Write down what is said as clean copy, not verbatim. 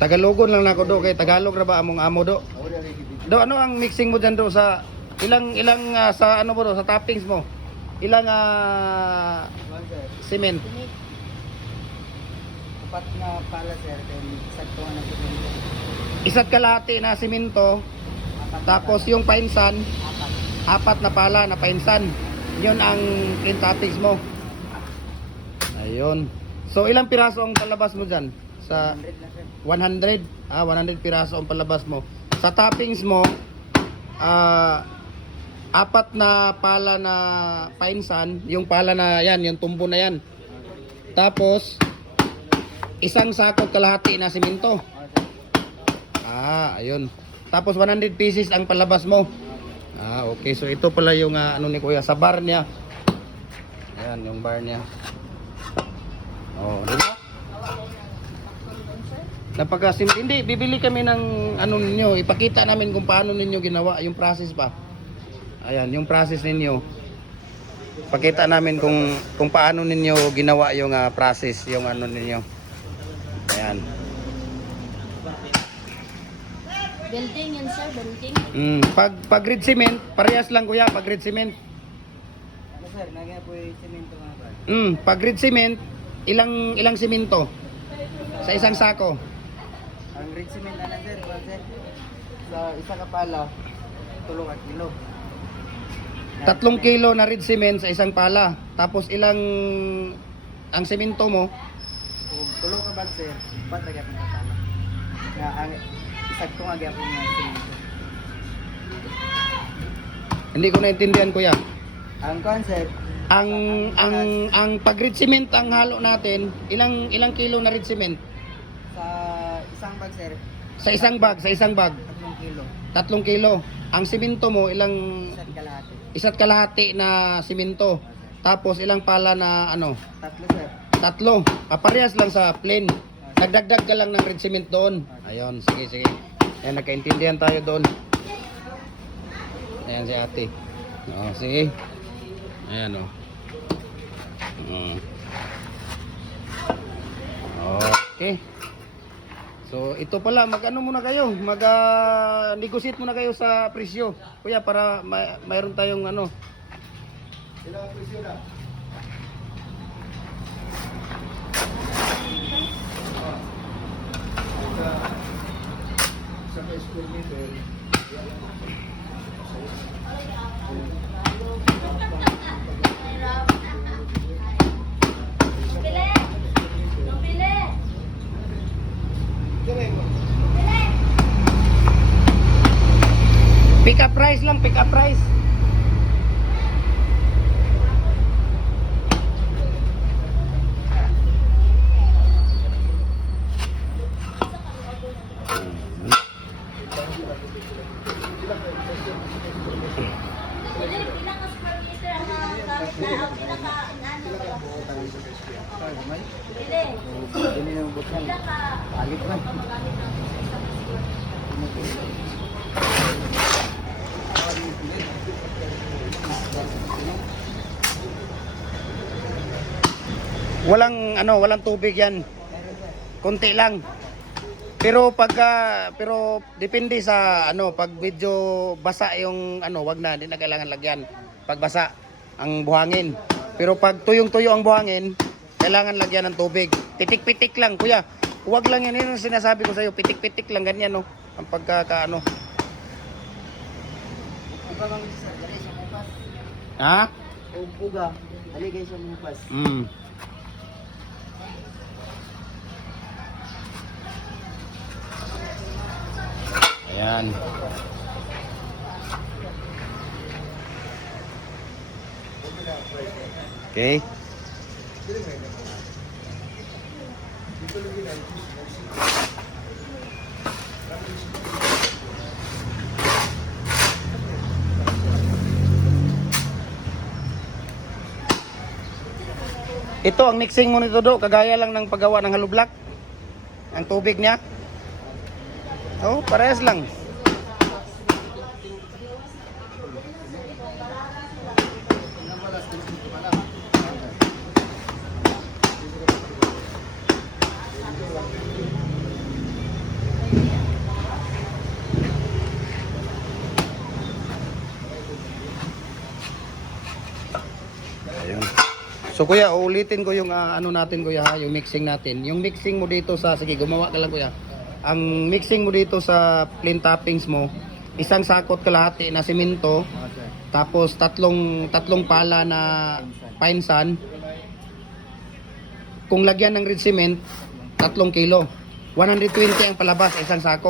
Tagalogon lang nako do kay Tagalog ra ba among amo do. Do ano ang mixing mo diyan do sa ilang sa ano mo do sa toppings mo? Ilang cement? Apat na pala sir, then sakto na semento. Isa't kalahati na simento. Tapos yung painsan, apat na pala na painsan. Yun ang clean toppings mo. Ayun. So ilang piraso ang palabas mo diyan? Sa 100. 100 piraso ang palabas mo. Sa toppings mo, apat na pala na painsan, yung pala na yan, yung tumbo na yan. Tapos isang sako kalahati na simento. Ayun. Tapos 100 pieces ang palabas mo. Okay. So ito pala yung ano ni Kuya sa bar niya. Ayan, yung bar niya. Di ba? Napakasimple. Hindi, bibili kami ng ano ninyo. Ipakita namin kung paano ninyo ginawa yung process pa. Ayan, yung process ninyo. Pakita namin kung paano ninyo ginawa yung process, yung ano ninyo. Ayan. Building yan sir, building. Pag red cement, parehas lang kuya, pag red cement. Ano sir, nagyan po yung semento nga ba? Pag red cement, ilang simento sa isang sako? Ang red cement na sir, sa isa ka pala, 3 kilo. 3 kilo na red cement sa isang pala. Tapos ang semento mo? Kung 3 ka bag sir, 4 na gyapon ka pala. Nga ang sakto nga gyapon nga semento. Hindi ko naintindihan kuya. Ang concept, Ang pag red cement ang halo natin, ilang kilo na red cement? sa isang bag sir, Sa isang bag, 3 kilo. 3 kilo. Ang simento mo Isa't kalahati. isa't kalahati na simento. Tapos ilang pala na ano? 3 sir. 3. Parehas lang sa plain. Nagdagdag ka lang ng red cement doon. Ayun, sige. Ayan, nagkaintindihan tayo doon. Ayan si ate. Sige. Ayan Okay. So ito pala, mag-ano muna kayo, mag-negotiate muna kayo sa presyo. Kuya, para mayroon tayong ano. Ilang presyo na? Sa square meter. Pick up price lang, pick up price. Hindi na buksan. Palit man. Walang tubig yan. Konti lang. Pero pero depende sa pag medyo basa yung wag na, hindi na kailangan lagyan. Pag basa ang buhangin. Pero pag tuyong-tuyo ang buhangin, kailangan lagyan ng tubig. Pitik-pitik lang, kuya. Huwag lang yan, yung sinasabi ko sa iyo, pitik-pitik lang ganyan ang pagkakaano. Uga mang isa, dali sa mupas. Ha? Uga, dali kayo sa mupas. Ayan. Okay. Ito ang mixing mo nito do, kagaya lang ng paggawa ng hollow block. Ang tubig niya. Parehas lang. So kuya, uulitin ko yung ano natin kuya ha, yung mixing natin. Yung mixing mo dito sa, sige gumawa ka lang kuya. Ang mixing mo dito sa plain toppings mo, isang sakot kalahati na simento, Oo, sir. tapos tatlong pala na pine sand. Kung lagyan ng red cement, 3 kilo. 120 ang palabas, isang sako.